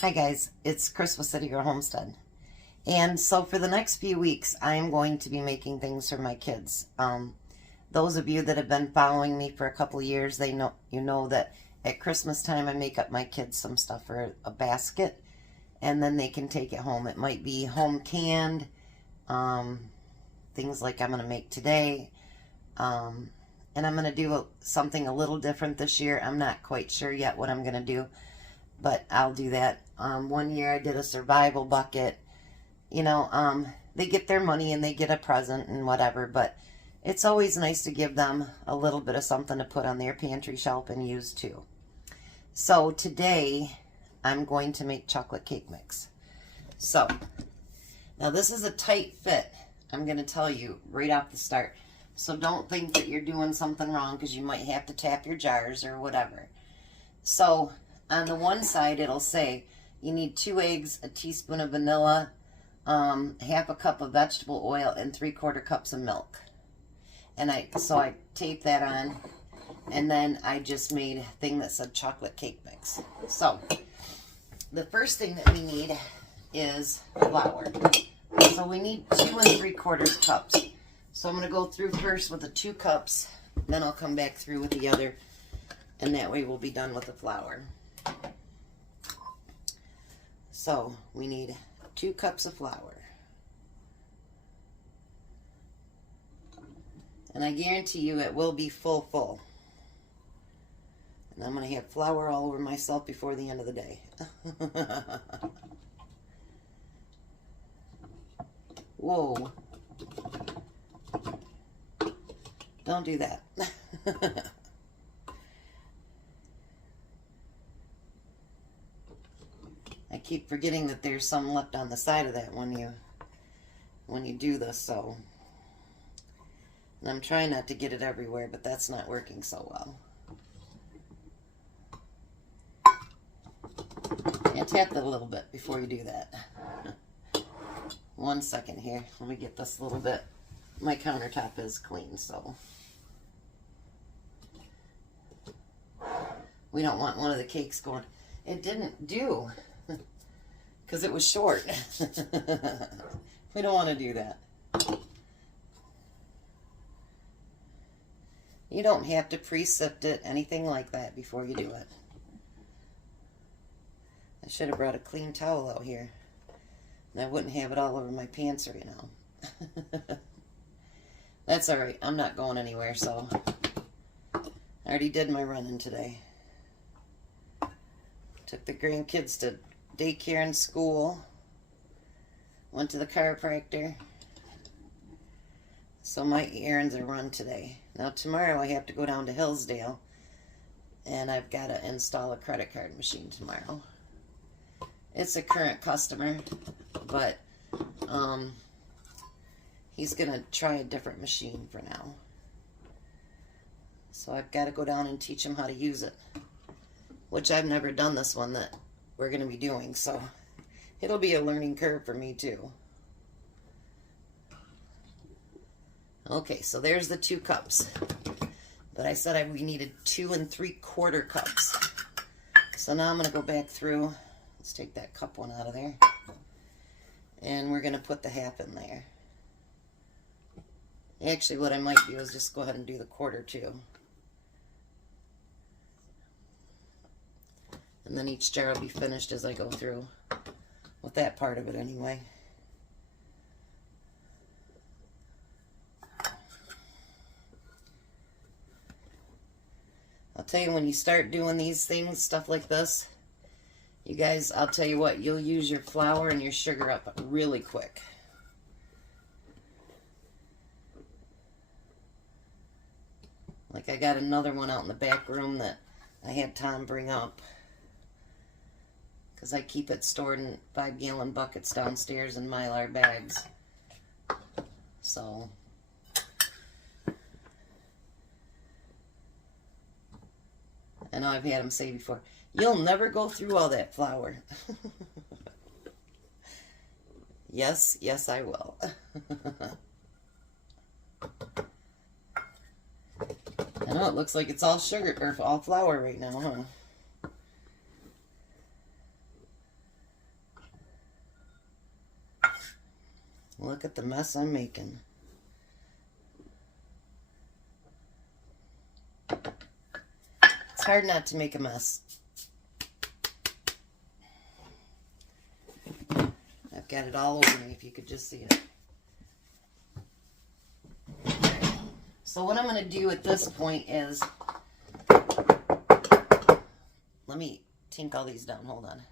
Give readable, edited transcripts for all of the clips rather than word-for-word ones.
Hi guys, it's Chris with City Girl Homestead. And so for the next few weeks, I am going to be making things for my kids. Those of you that have been following me for a couple of years, you know that at Christmas time I make up my kids some stuff for a basket, and then they can take it home. It might be home canned, things like I'm going to make today. And I'm going to do something a little different this year. I'm not quite sure yet what I'm going to do, but I'll do that. One year I did a survival bucket. You know, they get their money and they get a present and whatever, but it's always nice to give them a little bit of something to put on their pantry shelf and use too. So today I'm going to make chocolate cake mix. So now this is a tight fit. I'm going to tell you right off the start. So don't think that you're doing something wrong, because you might have to tap your jars or whatever. So on the one side it'll say you need 2 eggs, a teaspoon of vanilla, half a cup of vegetable oil, and 3/4 cups of milk. And so I taped that on, and then I just made a thing that said chocolate cake mix. So the first thing that we need is flour. So we need 2 3/4 cups. So I'm going to go through first with the 2 cups, then I'll come back through with the other, and that way we'll be done with the flour. So we need 2 cups of flour. And I guarantee you it will be full. And I'm going to have flour all over myself before the end of the day. Whoa. Don't do that. I keep forgetting that there's some left on the side of that when you do this, so. And I'm trying not to get it everywhere, but that's not working so well. And tap it a little bit before you do that. 1 second here. Let me get this a little bit. My countertop is clean, so. We don't want one of the cakes going. It didn't do, because it was short. We don't want to do that. You don't have to pre-sift it, anything like that, before you do it. I should have brought a clean towel out here, and I wouldn't have it all over my pants right now. That's alright, I'm not going anywhere, so I already did my running today. Took the grandkids to daycare and school. Went to the chiropractor. So my errands are run today. Now tomorrow I have to go down to Hillsdale, and I've got to install a credit card machine tomorrow. It's a current customer, but he's going to try a different machine for now. So I've got to go down and teach him how to use it, which I've never done this one that we're going to be doing, so it'll be a learning curve for me too. Okay, so there's the 2 cups. But I said we needed 2 3/4 cups. So now I'm going to go back through. Let's take that cup one out of there. And we're going to put the half in there. Actually, what I might do is just go ahead and do the 1/4 too. And then each jar will be finished as I go through with that part of it anyway. I'll tell you, when you start doing these things, stuff like this, you guys, I'll tell you what, you'll use your flour and your sugar up really quick. Like I got another one out in the back room that I had Tom bring up, because I keep it stored in 5-gallon buckets downstairs in Mylar bags. So I know I've had him say before, you'll never go through all that flour. Yes, I will. I know it looks like it's all sugar, or all flour right now, huh? Look at the mess I'm making. It's hard not to make a mess. I've got it all over me, if you could just see it. So what I'm going to do at this point is, let me tink all these down. Hold on.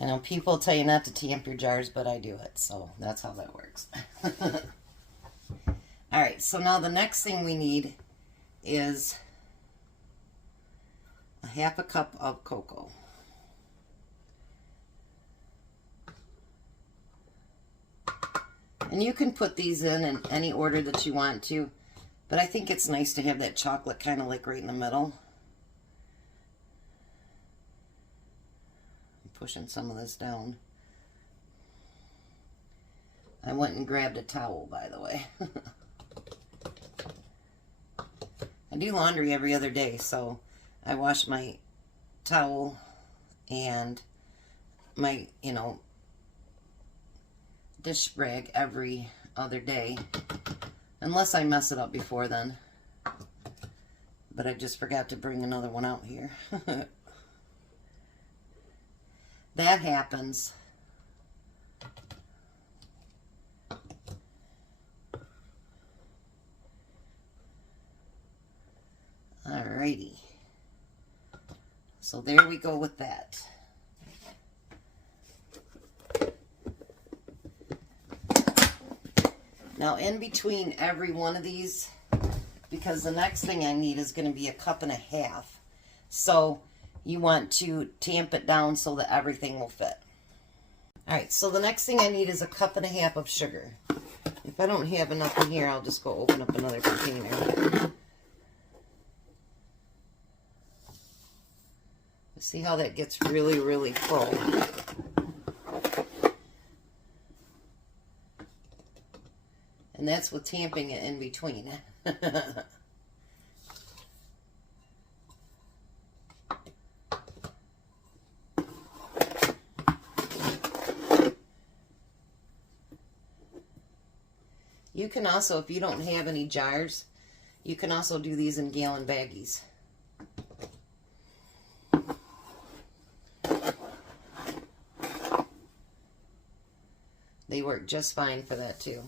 I know people tell you not to tamp your jars, but I do it, so that's how that works. Alright, so now the next thing we need is a half a cup of cocoa. And you can put these in any order that you want to, but I think it's nice to have that chocolate kind of like right in the middle. I'm pushing some of this down. I went and grabbed a towel, by the way. I do laundry every other day, so I wash my towel and my, dish rag every other day, unless I mess it up before then. But I just forgot to bring another one out here. That happens. Alrighty. So there we go with that. Now in between every one of these, because the next thing I need is going to be a cup and a half. So you want to tamp it down so that everything will fit. Alright, so the next thing I need is a cup and a half of sugar. If I don't have enough in here, I'll just go open up another container. See how that gets really, really full. And that's with tamping it in between. You can also, if you don't have any jars, you can also do these in gallon baggies. They work just fine for that too.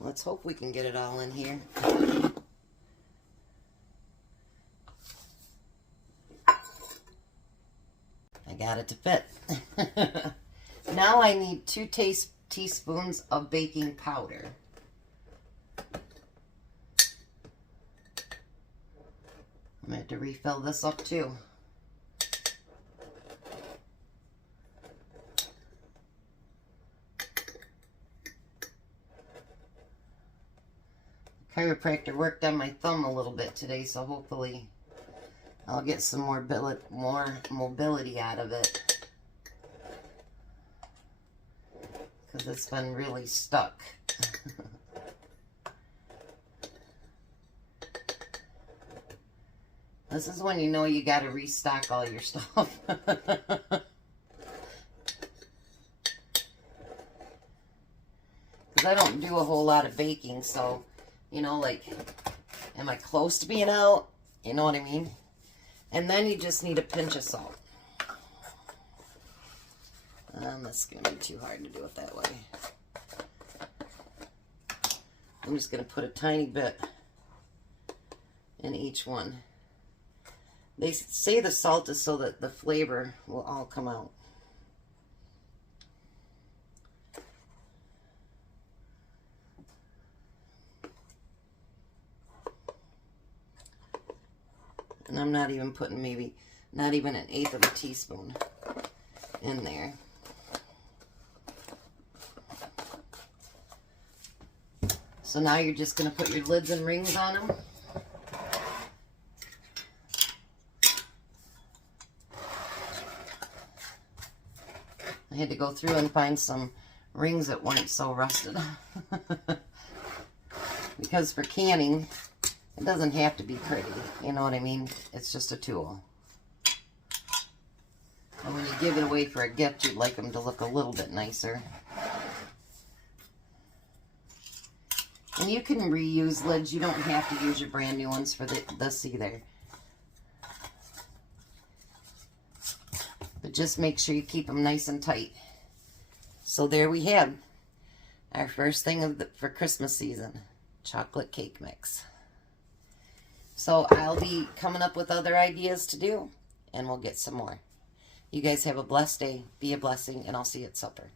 Let's hope we can get it all in here. I got it to fit. Now I need 2 teaspoons of baking powder. I'm going to have to refill this up too. Chiropractor worked on my thumb a little bit today, so hopefully I'll get some more mobility out of it, because it's been really stuck. This is when you know you got to restock all your stuff. Because I don't do a whole lot of baking, so like, am I close to being out? You know what I mean? And then you just need a pinch of salt. That's going to be too hard to do it that way. I'm just going to put a tiny bit in each one. They say the salt is so that the flavor will all come out. And I'm not even putting not even 1/8 of a teaspoon in there. So now you're just going to put your lids and rings on them. I had to go through and find some rings that weren't so rusted. Because for canning, it doesn't have to be pretty, you know what I mean? It's just a tool. And when you give it away for a gift, you'd like them to look a little bit nicer. And you can reuse lids. You don't have to use your brand new ones for this either. But just make sure you keep them nice and tight. So there we have our first thing for Christmas season, chocolate cake mix. So I'll be coming up with other ideas to do, and we'll get some more. You guys have a blessed day. Be a blessing, and I'll see you at supper.